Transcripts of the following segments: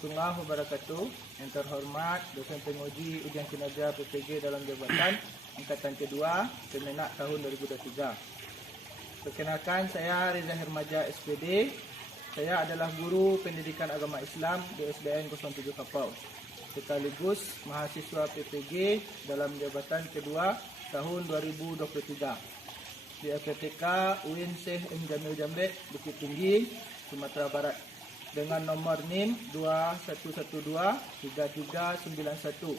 warahmatullahi wabarakatuh. Yang terhormat dosen penguji ujian kinerja PPG dalam jabatan angkatan kedua Kemenak tahun 2023. Perkenalkan, saya Reza Hermaja SPD. Saya adalah guru pendidikan agama Islam di SDN 07 Kapau, sekaligus mahasiswa PPG dalam jabatan kedua tahun 2023 di FPTK UIN Syekh M. Jamil Jamrek, Bukit Tinggi, Sumatera Barat, dengan nomor NIM 2112-3391.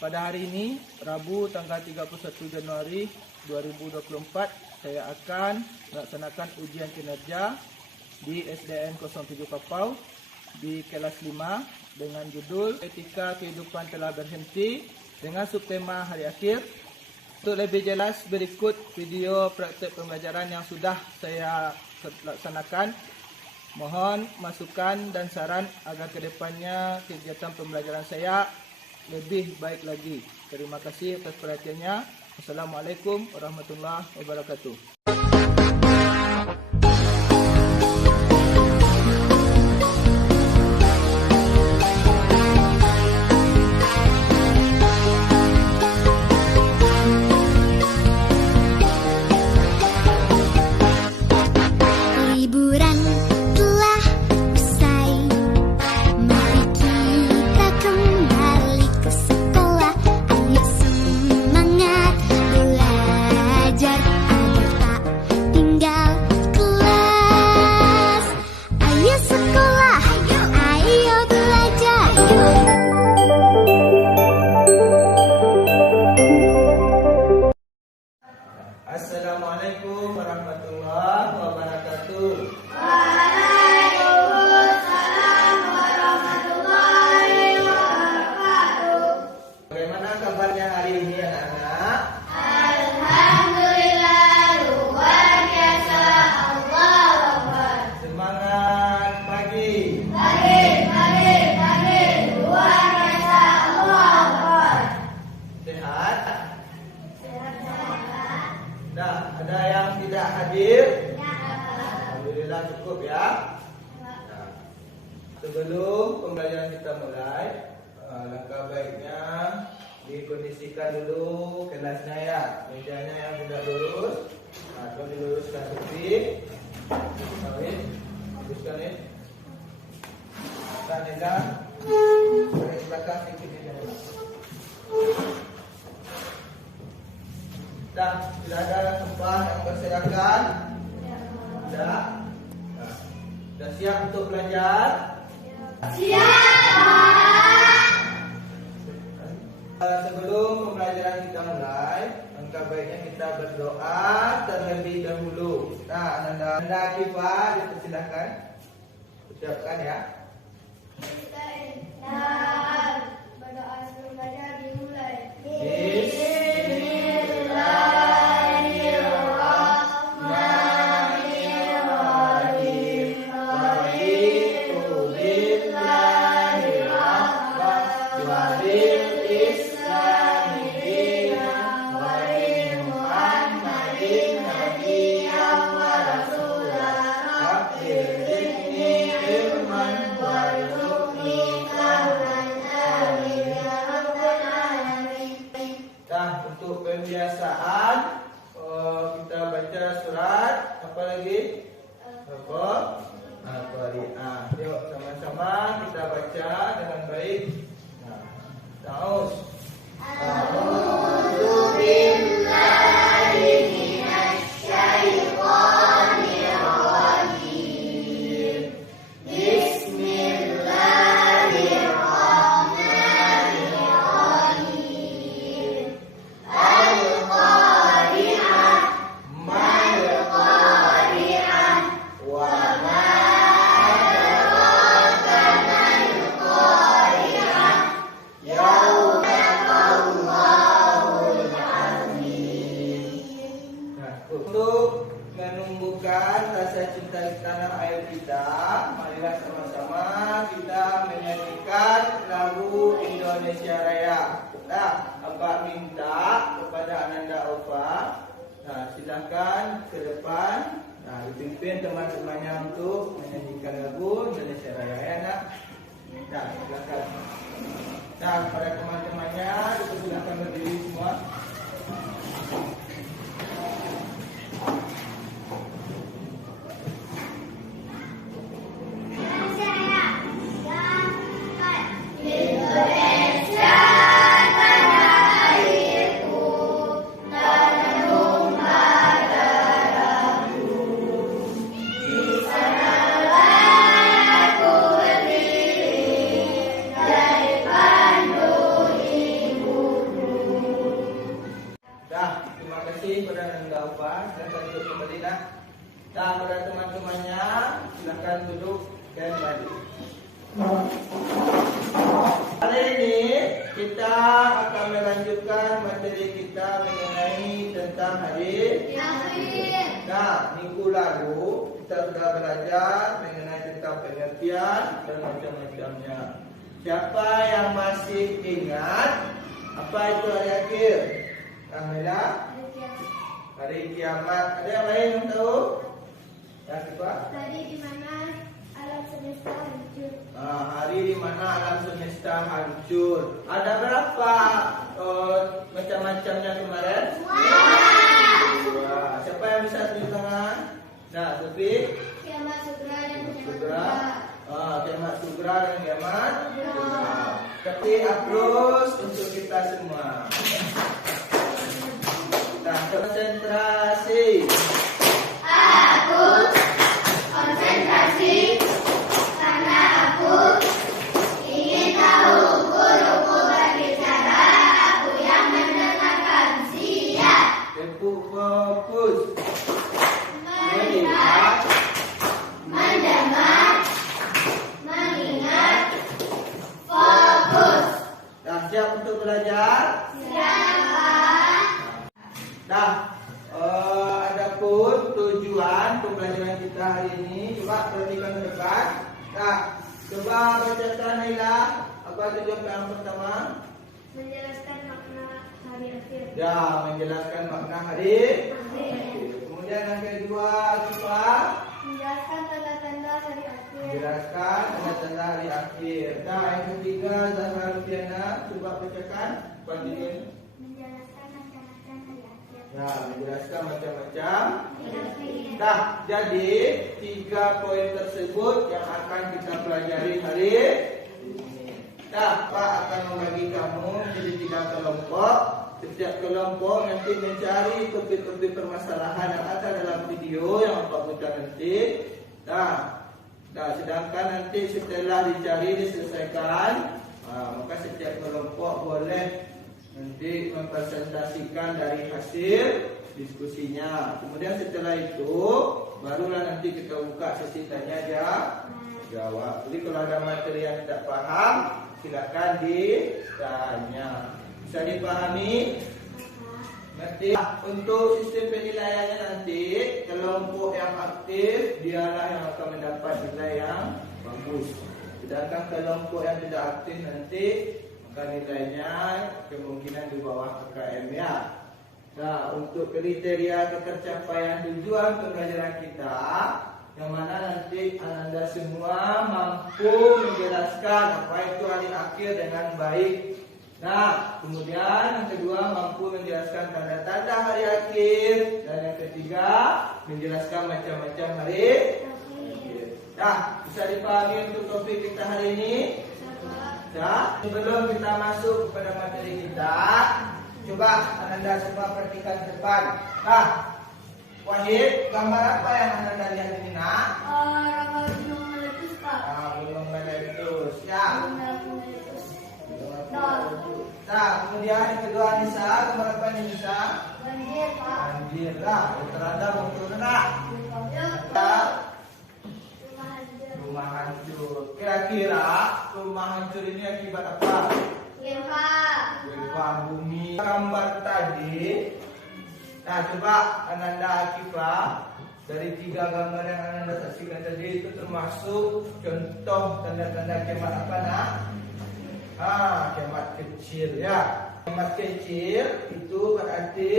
Pada hari ini, Rabu tanggal 31 Januari 2024, saya akan melaksanakan ujian kinerja di SDN 07 Kapau di kelas 5 dengan judul Etika Kehidupan Telah Berhenti dengan subtema Hari Akhir. Untuk lebih jelas, berikut video praktik pembelajaran yang sudah saya laksanakan. Mohon masukan dan saran agar kedepannya kegiatan pembelajaran saya lebih baik lagi. Terima kasih atas perhatiannya. Assalamualaikum warahmatullahi wabarakatuh. Assalamualaikum warahmatullahi wabarakatuh. Waalaikumsalam warahmatullahi wabarakatuh. Bagaimana kabarnya hari ini, anak-anak? Alhamdulillah, luar biasa. Allah Akbar. Semangat pagi. Pagi, luar biasa. Allah Akbar. Sehat? Sehat. Nah, ada yang tidak hadir? Alhamdulillah, cukup ya. Nah, sebelum pembelajaran kita mulai, langkah baiknya dikondisikan dulu kelasnya ya. Mejanya yang tidak lurus, atau diluruskan sedikit. Luruskan ini. Kan Neda, garis belakang sedikit Neda. Dah, tidak ada tempat yang berserakan. Dah. Nah, dah siap untuk belajar? Siap. Sebelum pembelajaran kita mulai, langkah baiknya kita berdoa terlebih dahulu. Nah, Anda Kifah dipersilakan. Ucapkan ya. Nah, berdoa sebelum belajar dimulai. Untuk pembiasaan, kita baca surat apa lagi? Al-Qari'ah. Yuk sama-sama kita baca dengan baik. Nah, taus. A'udzu billahi minasy syaithanir rajim. Bismillahirrahmanirrahim. Al-Qari'ah, mal-Qari'ah, wa ma adraka mal-Qari'ah, yaumul azim. Nah, untuk menumbuhkan rasa cinta di tanah air kita, marilah sama-sama kita menyanyikan lagu Indonesia Raya. Nah, Abah minta kepada Ananda Alfa, nah silakan ke depan. Nah, dipimpin teman-temannya untuk menyanyikan lagu Indonesia Raya ya, nak. Nah, silakan. Nah, para teman-temannya dipersilakan berdiri semua. Terima kasih kepada Nanda Upa dan duduk kembali dah. Dan kepada teman-temannya silakan duduk dan balik. Hari ini kita akan melanjutkan materi kita mengenai tentang hari akhir. Nah, minggu lalu kita sudah belajar mengenai tentang pengertian dan macam-macamnya. Siapa yang masih ingat apa itu hari akhir? Kamera? Hari kiamat. Ada yang lain yang tahu? Ya, siapa? Hari di mana alam semesta hancur. Hari di mana alam semesta hancur. Ada berapa macam-macamnya kemarin? Dua. Siapa yang bisa tunjuk tangan? Nah, Sofi. Kiamat sugra dan Sugra. Kiamat sugra dan kiamat sugra. Ketik applause untuk kita semua. Nah, konsentrasi. Aku konsentrasi karena aku ingin tahu guruku berbicara, aku yang mendengarkan. Siap. Tempuh fokus. Melihat, mendengar, mengingat, fokus. Dah siap untuk belajar? Siap. Nah, adapun tujuan pembelajaran kita hari ini, coba perhatikan ke depan. Nah, coba bacakan Naila. Apa tujuan yang pertama? Menjelaskan makna hari akhir. Ya, menjelaskan makna hari akhir. Kemudian yang kedua, coba Menjelaskan tanda-tanda hari akhir. menjelaskan tanda-tanda hari akhir. Nah, yang ketiga, Zahra Luciana, coba bacakan. Continue. Menjelaskan macam-macam hari akhir. Ya, menjelaskan macam-macam. Hari akhir. Nah, jadi 3 poin tersebut yang akan kita pelajari hari ini. Nah, Pak akan membagi kamu menjadi 3 kelompok. Setiap kelompok nanti mencari topik-topik permasalahan yang ada dalam video yang Pak putar nanti. Nah, sedangkan nanti setelah dicari diselesaikan, maka setiap kelompok boleh nanti mempresentasikan dari hasil diskusinya. Kemudian setelah itu barulah nanti kita buka sesi tanya jawab. Jadi kalau ada materi yang tidak paham, silakan ditanya. Bisa dipahami? Nanti untuk sistem penilaiannya nanti kelompok yang aktif dialah yang akan mendapat nilai yang bagus. Sedangkan kelompok yang tidak aktif nanti maka nilainya kemungkinan di bawah KKM ya. Nah, untuk kriteria ketercapaian tujuan pembelajaran kita, yang mana nanti Anda semua mampu menjelaskan apa itu hari akhir dengan baik. Nah, kemudian yang kedua mampu menjelaskan tanda-tanda hari akhir, dan yang ketiga menjelaskan macam-macam hari akhir. Nah, bisa dipahami untuk topik kita hari ini? Ya, sebelum kita masuk kepada materi kita, coba Anda semua perhatikan ke depan. Nah, Wahid, gambar apa yang Anda lihat ini nak? Gunung meletus, Pak. Gunung meletus. Ya. Gunung meletus. Nah, kemudian yang kedua Nisa, gambar apa ini Nisa? Banjir, Pak. Banjir lah. Terada muncul nak. Rumah hancur. Kira-kira rumah hancur ini akibat apa? Gempa bumi. Gambar tadi. Nah, coba Ananda Akifah, dari 3 gambar yang Ananda saksikan tadi itu termasuk contoh tanda-tanda kiamat apa nak? Kiamat kecil ya. Kiamat kecil itu berarti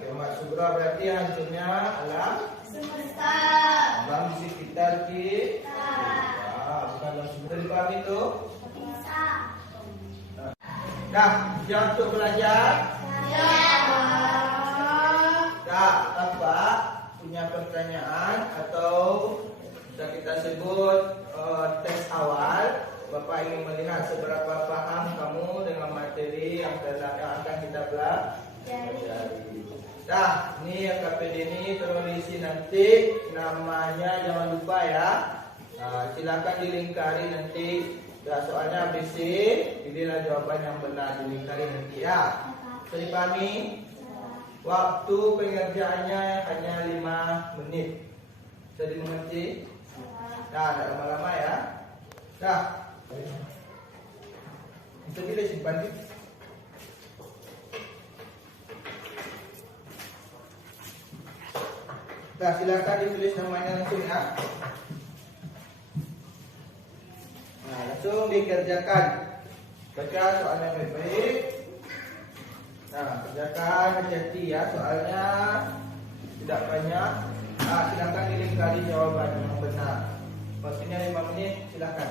kiamat sugra berarti hancurnya alam Semesta. alam di sekitar kita. Bukan dalam semesta. Dipahami itu? Bisa. Dah, siap untuk belajar? Dah, Bapak punya pertanyaan atau bisa kita sebut tes awal. Bapak ingin melihat seberapa paham kamu dengan materi yang akan kita pelajari. Dah, ini yang KPD ini tolong diisi nanti namanya, jangan lupa ya. Silakan dilingkari nanti. Dah, soalnya ABC, pilihlah jawaban yang benar, dilingkari nanti ya. Bisa dipahami? Waktu pengerjaannya hanya 5 menit. Bisa dimengerti? Dah, tak lama-lama ya. Dah. Bisa pilih simpan. Dah, silakan ditulis namanya langsung ya. Nah, langsung dikerjakan. Baca soalnya baik-baik. Nah, kerjakan hati-hati ya, soalnya tidak banyak. Silakan dilingkari jawaban yang benar. Maksudnya 5 menit, silakan.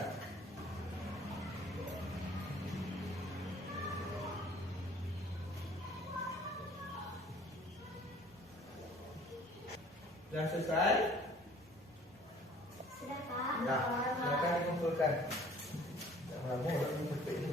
Sudah selesai? Sudah, Pak. Nah, silakan dikumpulkan. Jangan lama orang mengumpulkan ini.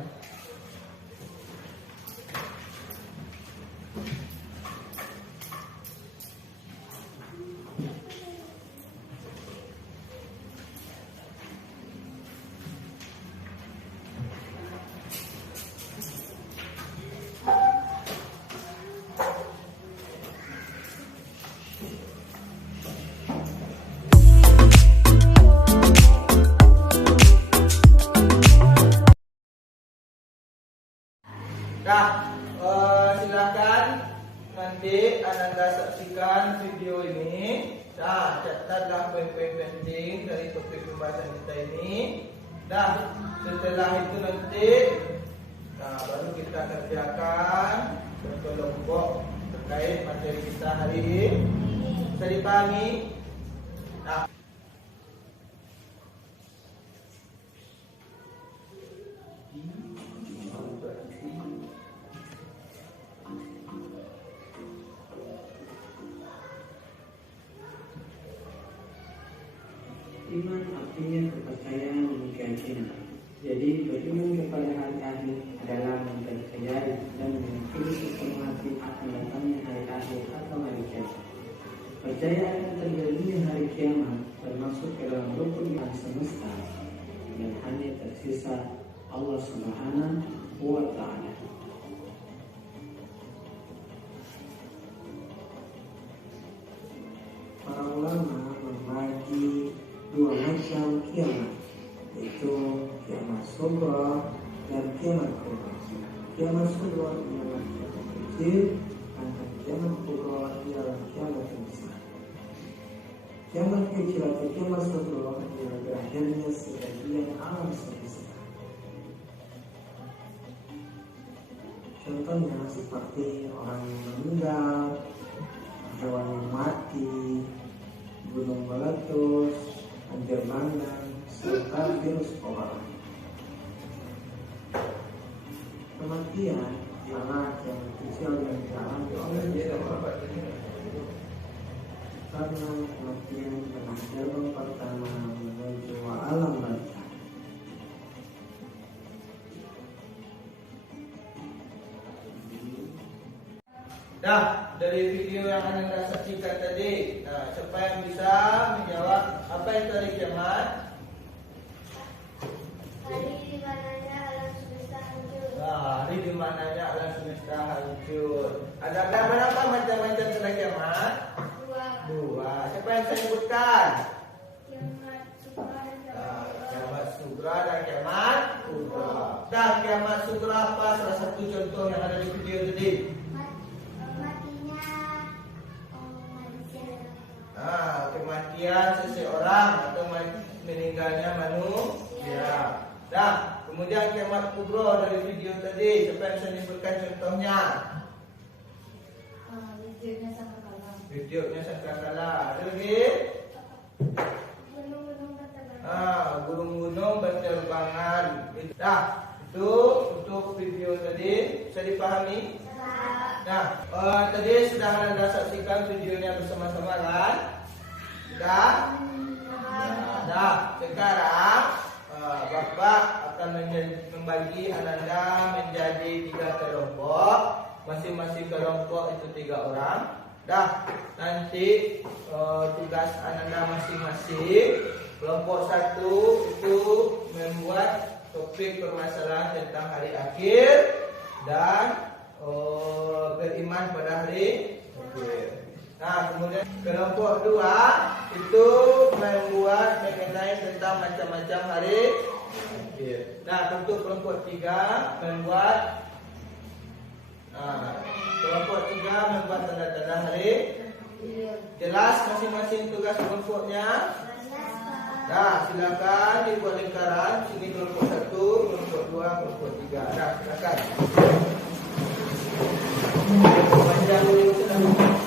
Nah, silakan nanti Anda saksikan video ini. Nah, catatlah poin-poin penting dari topik pembahasan kita ini. Nah, setelah itu nanti, baru kita kerjakan berkelompok terkait materi kita hari ini. Bisa dipahami? Nah. Iman artinya kepercayaan dan keyakinan. Jadi beriman kepada hari akhir adalah mempercayai dan meyakini sepenuh hati akan datangnya hari akhir atau hari kiamat. Percaya akan terjadinya hari kiamat termasuk ke dalam rukun alam semesta dan hanya tersisa Allah Subhanahu wa Ta'ala. Para ulama membagi dua macam kiamat, yaitu kiamat sughra dan kiamat kubra. Kiamat sughra ialah kiamat kecil, dan kiamat kubra ialah kiamat besar. Kiamat kecil atau kiamat sughra ialah berakhirnya sebagian alam semesta. Contohnya seperti orang yang meninggal, hewan yang mati, gunung meletus, banjir bandang, serta virus corona. Kematian ialah yang kecil yang dialami oleh seseorang. Karena kematian adalah jalan pertama menuju alam barzakh. Nah, dari video yang Anda saksikan tadi, siapa yang bisa menjawab apa itu hari kiamat? Hari di mananya alam semesta hancur. Hari di mananya alam semesta hancur. Ada berapa macam-macam hari kiamat? Dua. Siapa yang saya sebutkan? Kiamat sughra dan Kiamat sughra dan kiamat kubra. Dan kiamat sughra apa? Salah satu contoh yang ada di video tadi. Kematian seseorang atau meninggalnya manusia. Nah, kemudian kiamat kubra dari video tadi, siapa yang bisa menyebutkan contohnya? Videonya sangkakala. Videonya sangkakala. Ada lagi? Gunung-gunung bertebaran. gunung-gunung berterbangan. Nah, itu untuk video tadi bisa dipahami? Nah, tadi sudah Anda saksikan videonya bersama-sama kan? Sudah? Nah, sekarang Bapak akan membagi Ananda menjadi 3 kelompok. Masing-masing kelompok itu 3 orang. Dah, nanti tugas Ananda masing-masing. Kelompok 1 itu membuat topik permasalahan tentang hari akhir dan beriman pada hari akhir. Nah, kemudian kelompok 2 itu membuat mengenai tentang macam-macam hari akhir. Nah, untuk kelompok 3 membuat tanda-tanda hari. Jelas masing-masing tugas kelompoknya? Nah, silakan dibuat lingkaran. Sini kelompok 1, kelompok 2, kelompok 3. Nah, silakan. Panjang dulu silakan.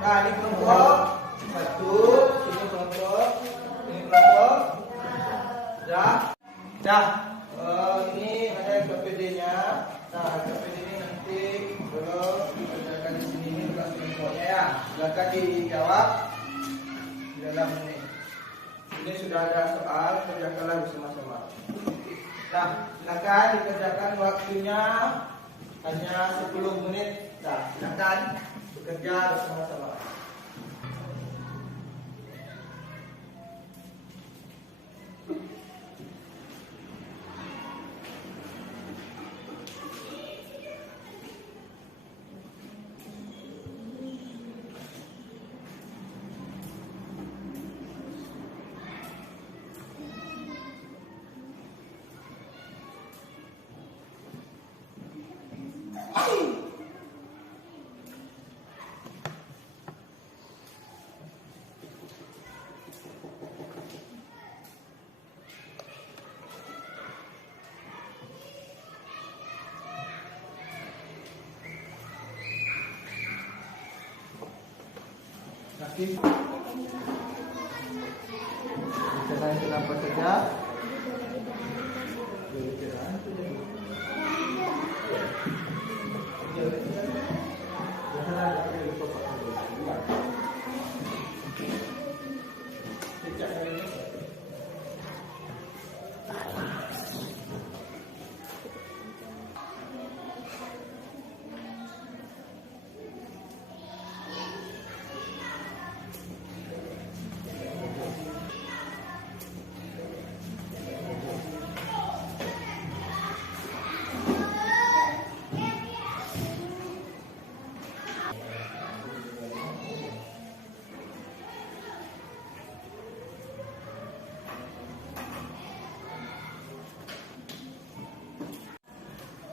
Nah, ini kelompok 1, ini kelompok, ini ada KPD-nya. Nah, KPD ini nanti kalau dikerjakan di sini ini tugas kelompoknya ya. Silakan dijawab di dalam ini. Ini sudah ada soal, kerjakanlah bersama-sama. Nah, silakan dikerjakan, waktunya hanya 10 menit. Nah, silakan bekerja bersama-sama. Bicara kenapa saja?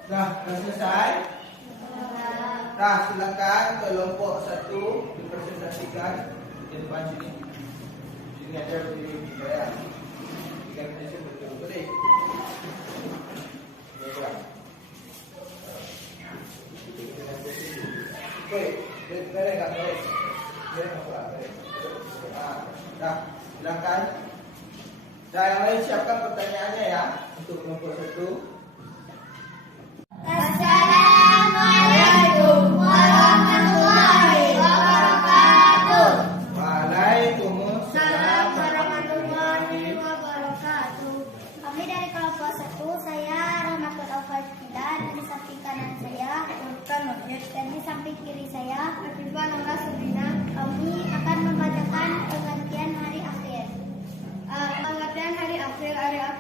Nah, sudah selesai? Nah, silakan kelompok 1 dipresentasikan di depan sini. Sini aja berdiri ya. Tiga presentasi betul. Boleh? Oke, boleh enggak boleh? Boleh apa? Nah, silakan. Nah, yang lain siapkan pertanyaannya ya untuk kelompok 1. Assalamualaikum warahmatullahi wabarakatuh. Waalaikumsalam warahmatullahi wabarakatuh. Kami dari kelompok 1, saya Rahmatul Al-Fatilah, di samping kanan saya Nurkan Nurjud, dan di samping kiri saya Afifah Nora Subrina. Kami akan membacakan pengertian hari akhir. Pengertian hari akhir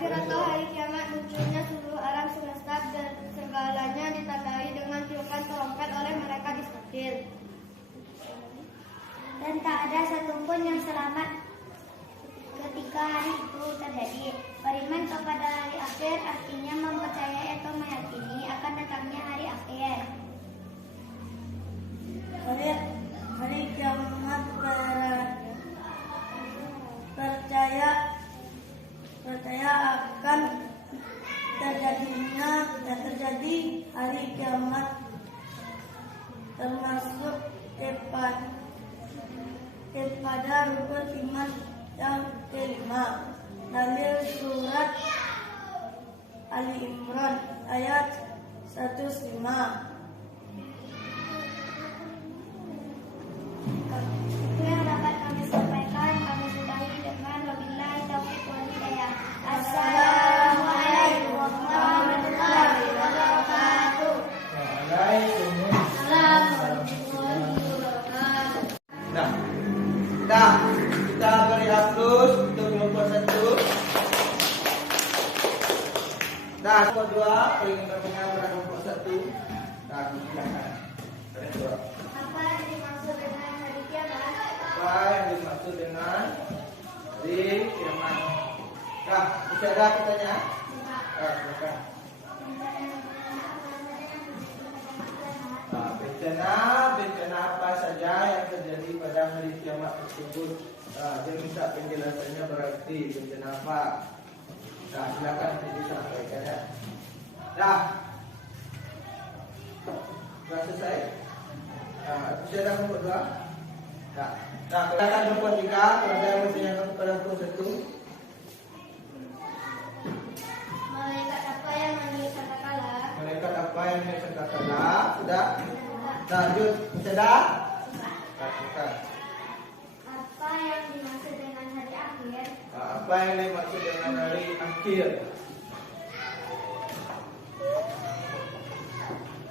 atau hari kiamat munculnya seluruh alam semesta dan segalanya ditandai dengan tiupan trompet oleh mereka di sortir. Dan tak ada satupun yang selamat ketika hari itu terjadi. Beriman kepada hari akhir akhir artinya mempercayai atau meyakini akan datangnya hari akhir. Hari kiamat percaya akan terjadi hari kiamat, termasuk kepada rukun iman yang kelima. Dalil surat Ali Imran ayat 105. Itu yang dapat kami sampaikan. Kami sudahi dengan wabillahi taufiq wal hidayah. Assalamualaikum warahmatullahi wabarakatuh. Waalaikumsalam warahmatullahi wabarakatuh. Nah, kita beri aplaus untuk kelompok 1. Nah, kelompok 2 paling berpengaruh pada kelompok 1. Nah, silakan. Kelompok 2. Apa yang dimaksud dengan hari kiamat? Apa yang dimaksud dengan hari kiamat? Nah, bisa ada pertanyaan? Nah, silakan. Bencana apa saja yang terjadi pada hari kiamat tersebut? Nah, dia minta penjelasannya berarti bencana apa? Nah, silakan disampaikan ya. Nah, sudah selesai. Nah, bisa ada kelompok 2? Nah, silakan kelompok 3. Kalau ada yang bertanya kepada kelompok 1. Malaikat apa yang menulis kata-kala? Malaikat apa yang menulis kata-kala? Sudah? Lanjut, bisa dah? Lakukan. Apa yang dimaksud dengan hari akhir? Apa yang dimaksud dengan hari akhir?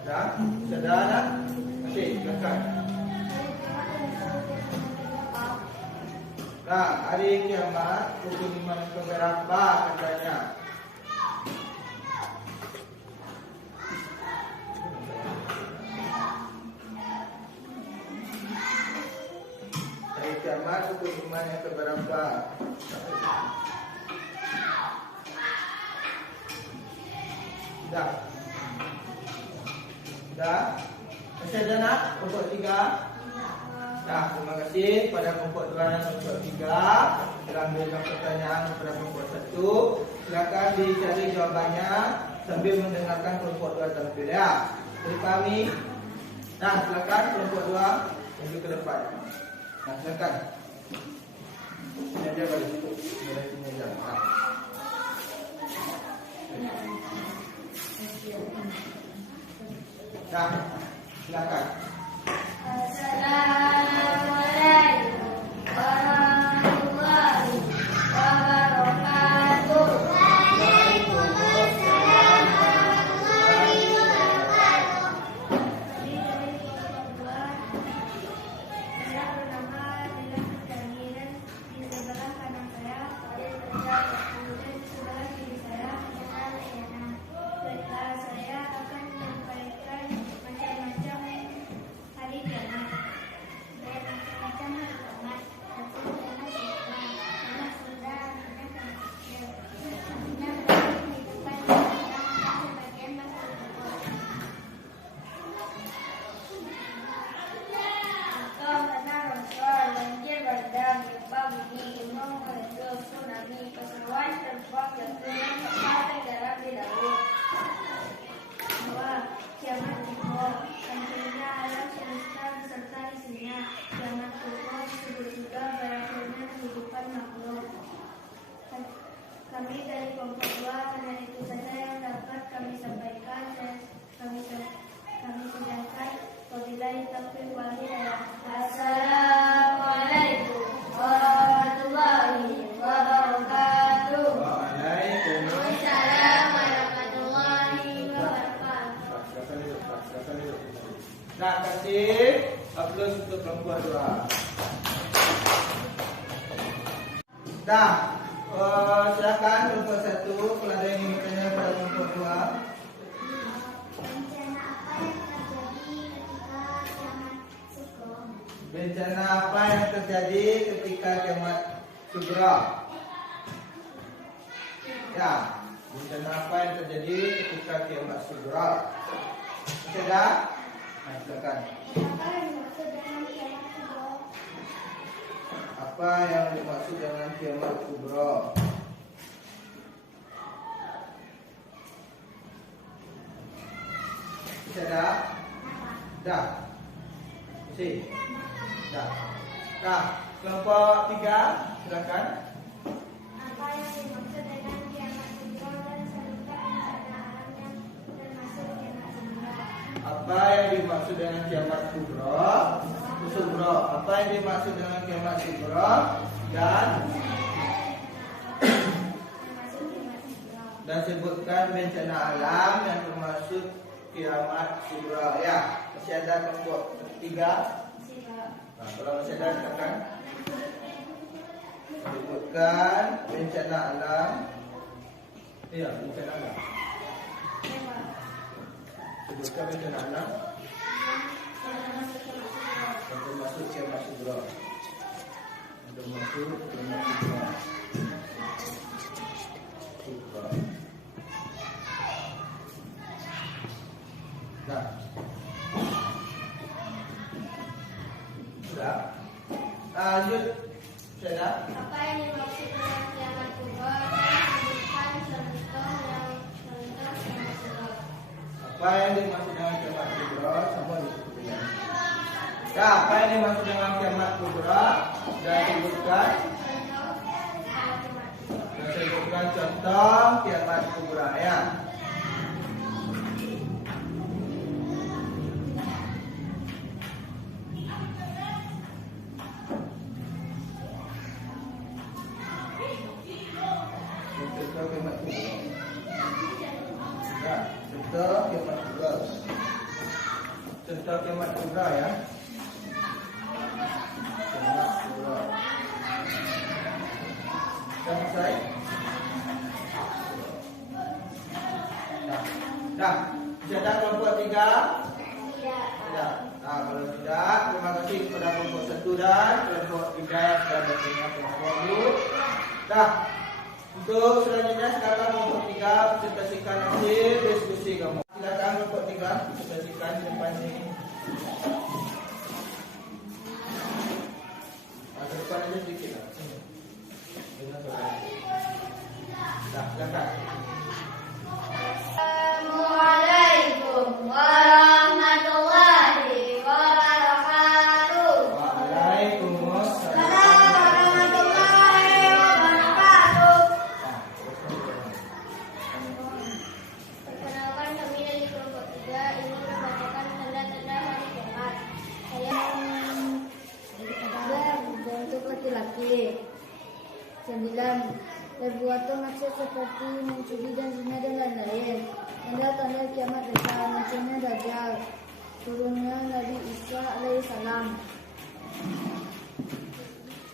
Dah? Bisa dah? Okey, silakan. Nah, hari kiamat rukun iman yang keberapa katanya? Hari kiamat rukun iman yang keberapa? Dah. Dah. Masih ada nak? Kelompok 3. Nah, terima kasih pada kelompok 2 dan kelompok 3 telah memberikan pertanyaan kepada kelompok 1. Silakan dicari jawabannya sambil mendengarkan kelompok 2 terlebih ya. Dipahami? Nah, silakan kelompok 2 maju ke depan. Nah, silakan. Ini dia balik situ. Dari sini aja. Nah. Nah, silakan. Assalamualaikum warahmatullahi wabarakatuh. Waalaikumsalam warahmatullahi wabarakatuh. Saya bernama Lila Jamilan. Di sebelah kanan saya kemudian di sebelah kiri saya saya akan menyampaikan macam-macam hari kiamat. Macam-macam hari kiamat. Satu adalah sejarah. Karena sudah kehidupan yang sebagian masih berbuat. Contoh karena longsor, banjir bandang, gempa bumi, gunung meletus, tsunami, pesawat terbang jatuh, kapal tenggelam di laut. 2. Kiamat kubur, hancurnya alam semesta beserta isinya. Kiamat kubur disebut juga berakhirnya kehidupan makhluk. Kami dari kelompok 2 hanya itu saja yang dapat kami sampaikan dan kami sedangkan wabillahi taufiq wal hidayah. Assalamualaikum warahmatullahi wabarakatuh. Waalaikumsalam warahmatullahi wabarakatuh. Nah, kasih aplaus untuk kelompok 2. Nah, silakan kelompok 1 kalau ada yang ingin bertanya pada kelompok 2. Bencana apa yang terjadi ketika kiamat sugro? Bencana apa yang terjadi ketika kiamat sugro? Ya, Bencana apa yang terjadi ketika kiamat sugra? Masih ada? Nah, silakan. Apa yang dimaksud dengan kiamat kubra? Masih ada? Dah. Masih? Dah. Dah. Kelompok 3, silakan. Apa yang dimaksud dengan kiamat kubra dan serupa bencana alam yang termasuk kiamat sugra? Apa yang dimaksud dengan kiamat kubra? Sugra. Apa yang dimaksud dengan kiamat sugra? Dan sebutkan bencana alam yang termasuk kiamat sugra. Ya, masih ada kelompok 3. Nah, kalau masih ada silakan. Sebutkan bencana alam. Iya, bencana alam. Sebutkan bencana alam yang termasuk kiamat sugra. Yang termasuk kiamat sugra. Nah, sudah. Lanjut, sudah. Apa yang dimaksud dengan kiamat kubra dan sebutkan contoh yang contoh kiamat sugra? Apa yang dimaksud dengan kiamat kubra? Semua disebutkan. Ya, apa yang dimaksud dengan kiamat kubra? Dan sebutkan contoh kiamat kubra ya. Contoh kiamat kubra. Ya, contoh kiamat kubra. Contoh kiamat kubra ya. Kiamat kubra. Sudah selesai? Dah. Bisa ada kelompok 3? Tidak. Nah, kalau tidak, terima kasih kepada kelompok 1 dan kelompok 3 yang sudah bertanya kelompok dulu. Dah. Untuk selanjutnya sekarang kelompok 3 presentasikan hasil diskusi kamu. Silakan kelompok 3 presentasikan depan ini. Ke depan aja sedikit lah. Sini. Dengar suara. Dah, silakan. Assalamualaikum warahmatullahi wabarakatuh. Waalaikumsalam. Warahmatullahi wabarakatuh. Perkenalkan, kami dari kelompok 3 ini membacakan tanda-tanda hari kiamat. Saya untuk laki-laki. 9. Perbuatan maksud seperti mencuri dan zina dan lain-lain. Tanda-tanda kiamat dekat, munculnya Dajjal, turunnya Nabi Isa alaihissalam,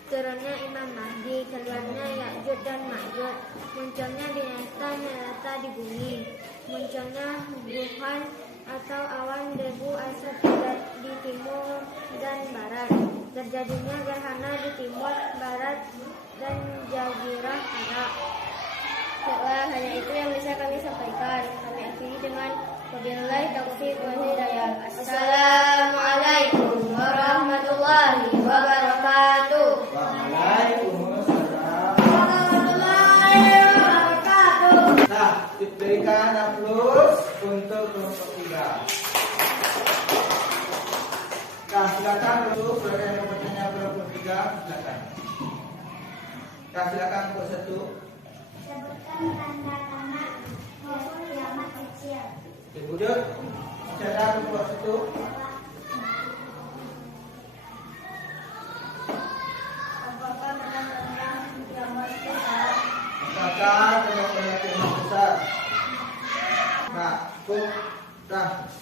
turunnya Imam Mahdi, keluarnya Ya'juj dan Ma'juj, munculnya binatang nyata di bumi, munculnya buhan atau awan debu asap di timur dan barat, terjadinya gerhana di timur, barat, dan jazirah Arab. Hanya itu yang bisa kami sampaikan. Kami akhiri dengan wabillahi taufiq wal hidayah. Assalamualaikum warahmatullahi wabarakatuh. Waalaikumsalam. Warahmatullahi wabarakatuh. Nah, diberikan aplaus untuk kelompok 3. Nah, silakan untuk saudara yang mau bertanya kelompok 3, silakan. Nah, silakan kelompok 1. Sebutkan tanda-tanda kiamat kecil. Sebutkan. Bicara kelompok 1. Apakah tanda-tanda kiamat besar? Apakah tanda-tanda kiamat besar? Nah,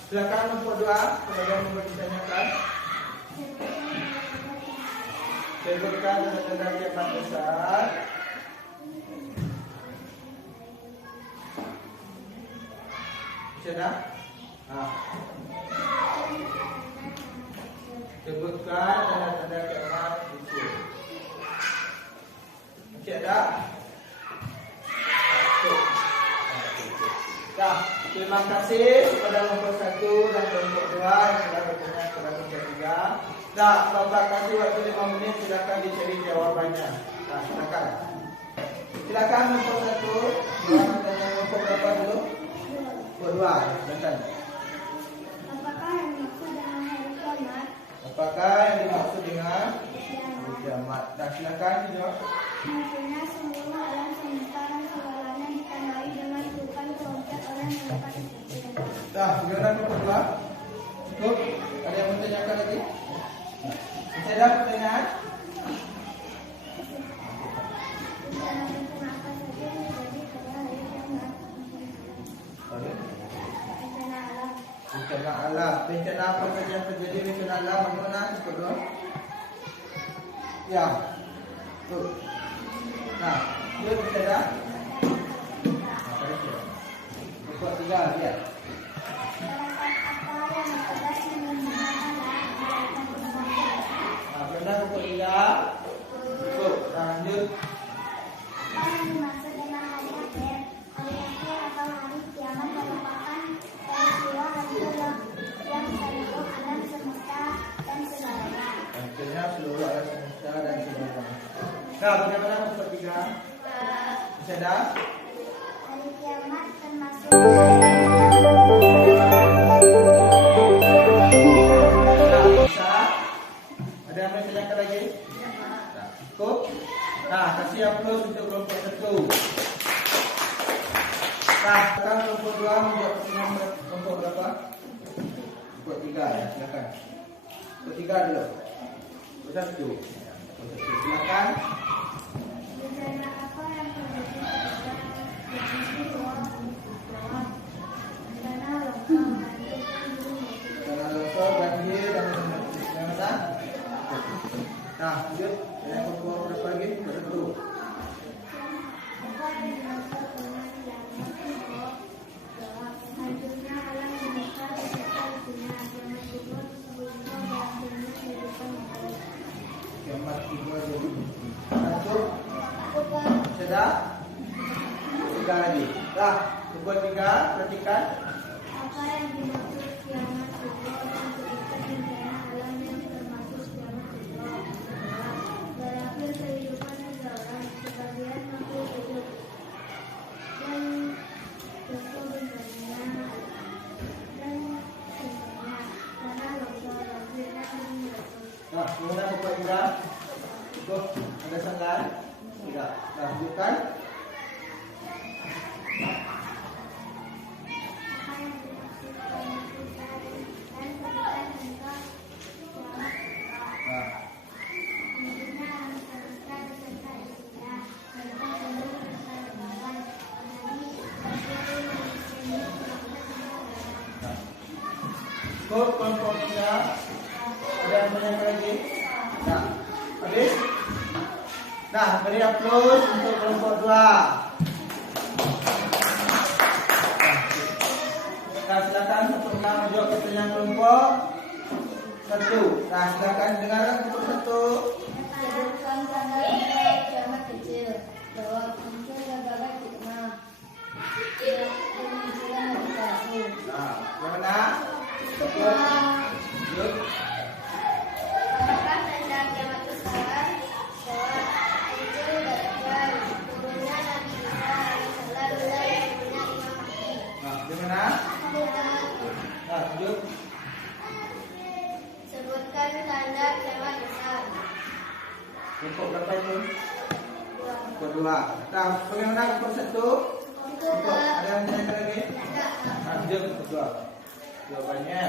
silakan kelompok 2. Kalau yang mau ditanyakan. Sebutkan tanda-tanda kiamat besar. Sudah? Nah. Sebutkan tanda-tanda kiamat kecil. Masih ada? Satu. Nah, terima kasih kepada kelompok 1 dan kelompok 2 yang sudah bertanya kepada kelompok 3. Nah, Bapak kasih waktu 5 menit, silakan dicari jawabannya. Nah, silakan. Silakan kelompok 1, bertanya kelompok berapa dulu? Kelompok 2, silakan. Apakah yang dimaksud dengan hari kiamat? Apakah yang dimaksud dengan hari kiamat? Nah, silakan dijawab. Maksudnya seluruh alam semesta dan segalanya ditandai dengan bukan kelompok orang yang dapat dikira. Nah, gimana kelompok 2? Cukup? Ada yang mau tanyakan lagi? Masih ada pertanyaan? Bencana-bencana apa saja yang terjadi pada hari kiamat? Sorry. Bencana alam. Bencana alam. Bencana apa saja yang terjadi bencana alam? Bagaimana? Kedua. Ya. Tuh. Nah, dia bisa dah. Buat 3 lihat. Apa yang cerdas menggunakan malaikat berbahaya? Nah, benar buat 3. Cukup. Lanjut. Apa yang dimaksud dengan hari akhir? Hari akhir atau hari kiamat merupakan peristiwa hari yang seluruh alam semesta dan segalanya. Akhirnya seluruh alam semesta dan segalanya. Nah, bagaimana buat 3? Bisa dah. Hari kiamat termasuk Nah, bisa. Ada yang mau tanyakan lagi? Nah, cukup. Nah, kasih aplaus untuk kelompok 1. Nah, sekarang kelompok 2 menjawab pertanyaan kelompok berapa? Kelompok 3 ya, silakan. Kelompok 3 dulu. Kelompok 1. Silakan. bencana apa yang terjadi pada bencana longsor, banjir, dan gunung berapi. Tanah longsor, banjir, dan bencana. Nah, lanjut. Yang kelompok berapa lagi? Kelompok 1. Apa yang dimaksud dengan kiamat? Jawab. Hancurnya alam semesta beserta isinya, kiamat itu sebelumnya berakhirnya kehidupan makhluk. Kiamat tiba jadi. Lanjut. Bukan. Sudah? 3 lagi. Dah, kelompok 3, perhatikan. Apa yang dimaksud kiamat kubro dan ketika bencana alam yang termasuk kiamat kubro? Berakhir kehidupan seseorang, sebagian makhluk hidup, dan jatuh bencana dan bencana tanah longsor, banjir, dan gunung berapi. Nah, kemudian kelompok 3. Cukup. Ada sanggahan? Tidak. Nah, lanjutkan. Apa yang dimaksud kiamat besar dan ketika hingga kiamat kubro? Nah, Hancurnya alam semesta beserta isinya, serta gunung serta lembaran, menjadi seperti manusia makhluk nah. Cukup kelompok 3. Ada yang banyak lagi? Nah, habis? Nah, beri aplaus untuk kelompok 2. Nah, silakan untuk menjawab pertanyaan kelompok 1. Nah, silakan dengarkan kelompok 1. Sebutkan tanda kiamat kecil. Jawab. Muncul gagaran fitnah. Kemunculan hari palsu. Nah, bagaimana? Cukup. Lanjut. Apakah tanda kiamat besar? Jawab. Muncul dajjal. Turunnya Nabi Isa alaihissalam dan turunnya Imam Mahdi. Nah, bagaimana? Nah, lanjut. Sebutkan tanda kiamat besar. Kelompok berapa itu? Kelompok 2. Nah, bagaimana kelompok 1? Kelompok, ada yang tanyakan lagi? Nah, lanjut kelompok 2. Jawabannya.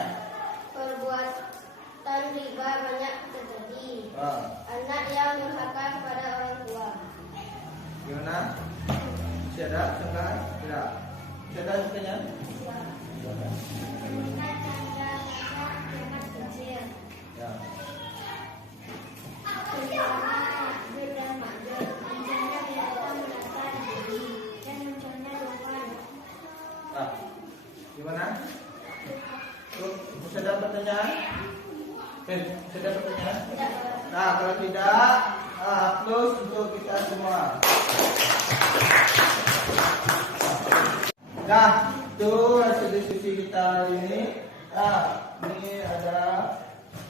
Perbuatan riba banyak terjadi. Nah, Anak yang durhaka kepada orang tua. gimana? Masih ada sanggahan? Tidak. Masih ada pertanyaan? Silakan. Sebutkan tanda-tanda kiamat kecil. Ya. Pertama, Ya'juj dan Ma'juj. Munculnya binatang menasar diri dan munculnya tuhan. Nah, gimana? Tuh, masih ada pertanyaan? Masih ada pertanyaan? Nah, kalau tidak, aplaus untuk kita semua. Nah, Itu hasil diskusi kita hari ini. Ini ada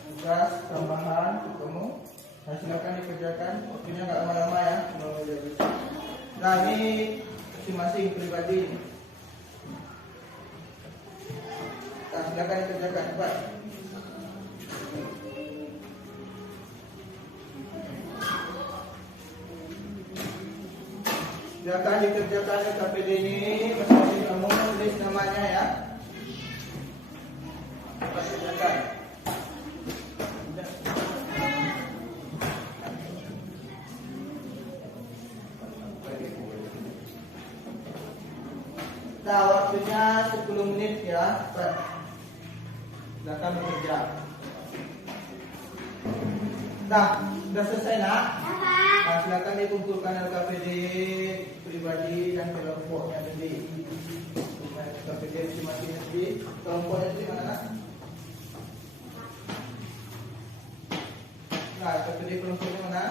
tugas tambahan untuk kamu. Nah, silakan dikerjakan. Waktunya nggak lama-lama ya. Nah, ini masing-masing pribadi. Nah, silakan dikerjakan cepat. Silakan dikerjakan KPD ini. Masing-masing kamu tulis namanya ya. Cepat kerjakan. Nah, waktunya 10 menit ya. Cepat. Silakan bekerja. Nah, sudah selesai nak? Nah, silakan dikumpulkan LKPD pribadi dan kelompoknya tadi. LKPD masing-masing tadi. Kelompoknya di mana nak? Nah, LKPD kelompoknya mana?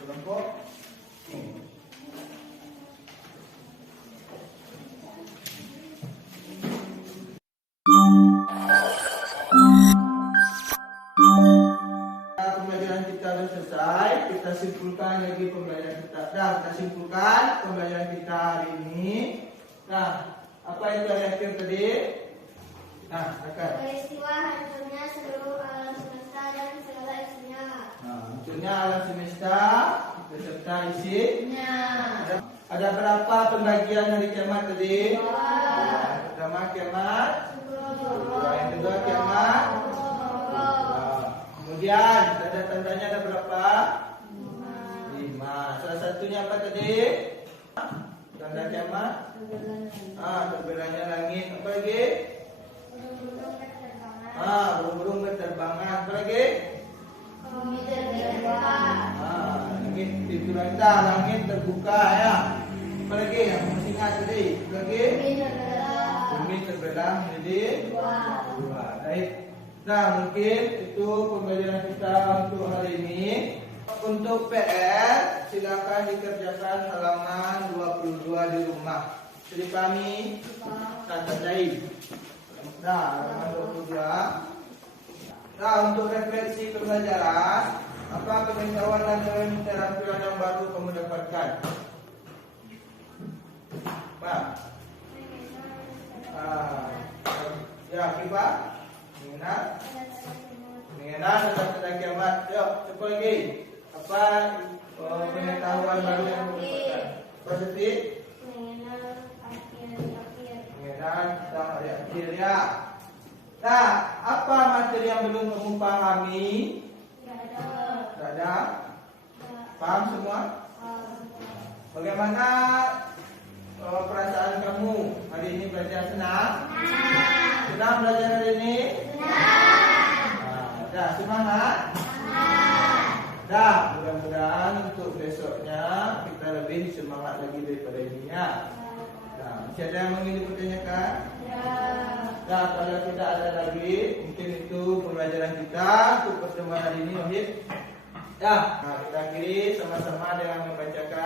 Kelompok ini. Pembelajaran kita sudah selesai. Kita simpulkan lagi pembelajaran kita. Kita simpulkan pembelajaran kita hari ini. Nah, apa itu yang akhir tadi? Nah, akan. Peristiwa hancurnya seluruh alam semesta dan segala isinya. Nah, hancurnya alam semesta beserta isinya. Ada berapa pembagian hari kiamat tadi? Yang pertama kiamat. Yang kedua kiamat. Kemudian tanda-tandanya ada berapa? 5. Salah satunya apa tadi? Tanda kiamat. Terbelahnya langit. Apa lagi? Burung-burung berterbangan. Apa lagi? Bumi terbuka. Langit terbuka, langit terbuka ya. Apa lagi yang masih ingat tadi? Apa lagi? Bumi terbelah menjadi dua. Baik. Nah, mungkin itu pembelajaran kita untuk hari ini. Untuk PR, silakan dikerjakan halaman 22 di rumah. Jadi kami tandai. Nah, halaman 22. Nah, untuk refleksi pembelajaran, apa pengetahuan dan keterampilan yang baru kamu dapatkan? Pak. Ya, Kipa. Mengenal tanda-tanda kiamat. Yuk, coba lagi. Apa pengetahuan baru yang kamu dapatkan? Positif. Mengenal akhir. Mengenal tentang hari akhir ya. Nah, apa materi yang belum kamu pahami? Tidak ada. Paham semua? Bagaimana perasaan kamu hari ini belajar senang? Senang belajar hari ini? Dah semangat? Dah, mudah-mudahan untuk besoknya kita lebih semangat lagi daripada ini ya. Nah, masih ada yang ingin dipertanyakan? Nah, kalau tidak ada lagi, mungkin itu pembelajaran kita untuk pertemuan hari ini, Wahid. Ya, nah, kita akhiri sama-sama dengan membacakan